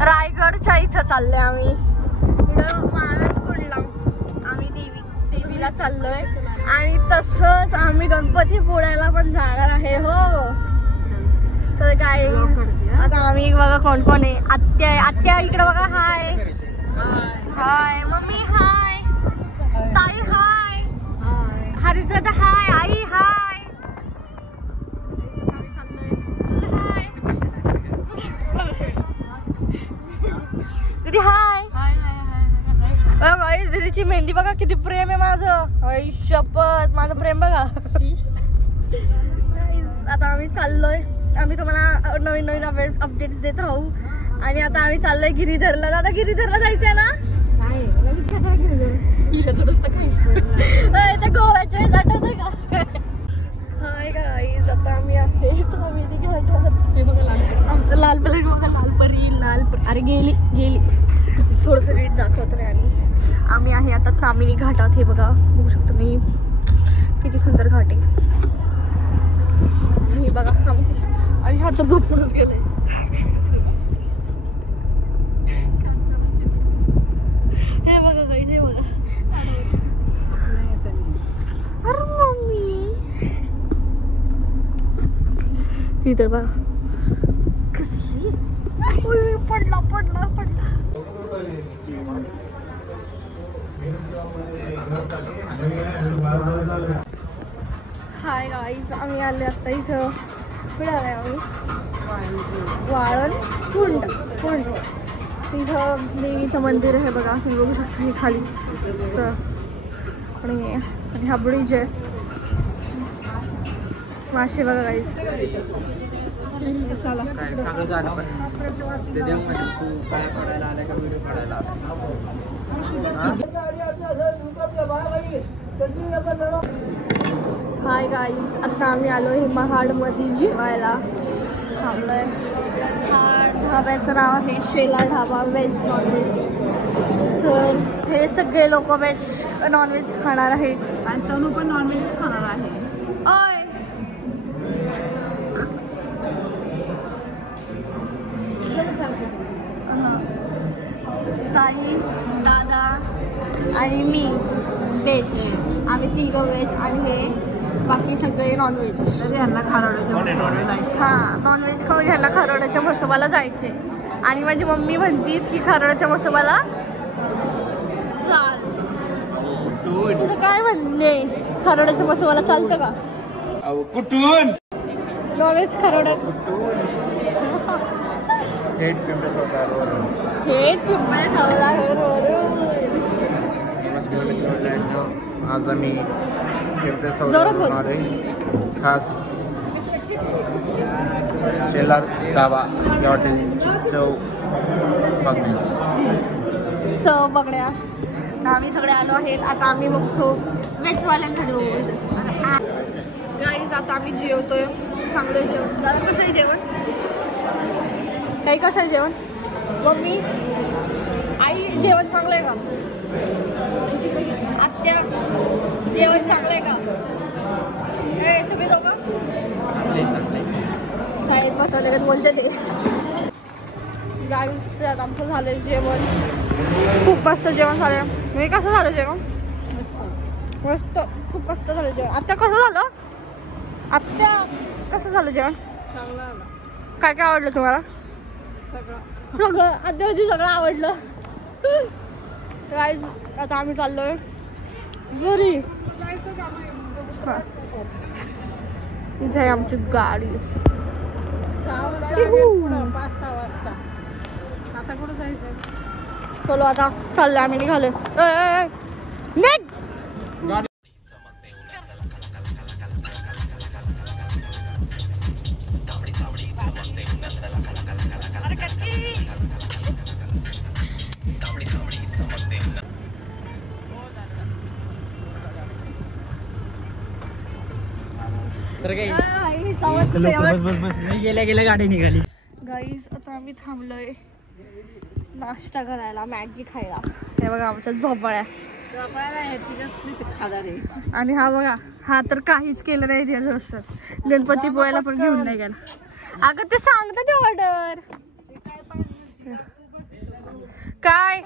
रायगडच्या इथं चाललोय आम्ही. इकडं वाळवंटला आम्ही देवीला चाललोय आणि तसंच आम्ही गणपती फोडायला पण जाणार आहे. हो तर गाईज आता आम्ही बघा कोण कोण आहे. आत्या आत्या इकडे बघा. हाय हाय मम्मी. हाय ताई. हाय हरीश दादा. हाय आई. हाय दीदी. हाय हाय. दीदीची मेहंदी बघा. किती प्रेम आहे माझं. आई शपथ माझं प्रेम बघा. आता आम्ही चाललोय. आम्ही तुम्हाला नवीन नवीन अपडेट्स देत राहू. आणि आता आम्ही चाललोय गिरीधरला. आता गिरीधरला जायचंय ना. त्या गोव्याच्या आठवतंय का. हाय गाईज आता आम्ही आहे लाल परी बघा. लाल परी अरे गेली थोडस नीट दाखवत नाही. आणि आम्ही आहे आता तामिनी घाटात. हे बघा बघू शकतो मी किती सुंदर घाट आहे. हे बघा आमची आणि हा तर झोपूनच गेले. हे बघा गाईज. हे बघा. अरे मम्मी इधर बघा कसली पडला. हाय गाईज आम्ही आले आता इथं. कुठे आलोय आम्ही. वाळवंट कुंड. तिथं देवीचं मंदिर आहे बघा. तुम्ही बघू शकता हे खाली. आणि हा ब्रिज आहे. मासे बघा गाईज. हाय गाईज आता आम्ही आलोय महाडमध्ये जेवायला. थांबलोय. हा ढाब्याचं नाव आहे शेला ढाबा. Veg non veg. तर हे सगळे लोक व्हेज नॉनव्हेज खाणार आहेत आणि तनू पण नॉनव्हेज खाणार आहे. ओय ताई दादा आणि मी व्हेज. आम्ही तिघं व्हेज आणि हे बाकी सगळे नॉनव्हेज. हां नॉनव्हेज खाऊन ह्यांना खारोड्याच्या म्हसोबाला जायचे. आणि माझी मम्मी म्हणती की खारोड्याच्या म्हसोबाला चाल. तुझं काय म्हणले. खारोड्याच्या म्हसोबाला चालतं का. कुठून नॉनव्हेज खारोड्यात. थेट पिंपळे सावलावरून. आज आम्ही पिंपळे सावलावरून खास शेलार ढाबा या हॉटेलची चव बघण्यास आम्ही सगळे आलो आहेत. आता आम्ही बघतो व्हेजवाल्यांसाठी बघू. गाईज आता आम्ही जेवतोय. चांगलं जेवण. दादा कसं आहे जेवण. काही कसं आहे जेवण. मम्मी आई जेवण चांगलं आहे का. आत्या जेवण चांगलं आहे का. तुम्ही दोघं साहेब बसवले बोलते ते. गाईज आमचं झालं जेवण. खूप मस्त जेवण झालं. हे कसं झालं जेवण. मस्त खूप मस्त झालं जेवण. आत्या कसं झालं. आत्या कसं झालं जेवण. चांगलं झालं. काय काय आवडलं तुम्हाला. सगळं आत्याची सगळं आवडलं. गाईज आता आम्ही चाललोय घरी. इथे आहे आमची गाडी. 5-6 वाजता. आता कुठं जायचं. चलो आता चाललोय आम्ही. निघालोय. तर काही गेल्या गेल्या गाडी निघाली. गाईज आता आम्ही थांबलोय नाश्ता करायला, मॅगी खायला. हे बघा आमच्या झोपाळ्या आणि हा बघा हा तर काहीच केलं नाही त्याच्यापासून. गणपती पोळ्याला पण घेऊन नाही गेला. अगं ते सांगतात ऑर्डर काय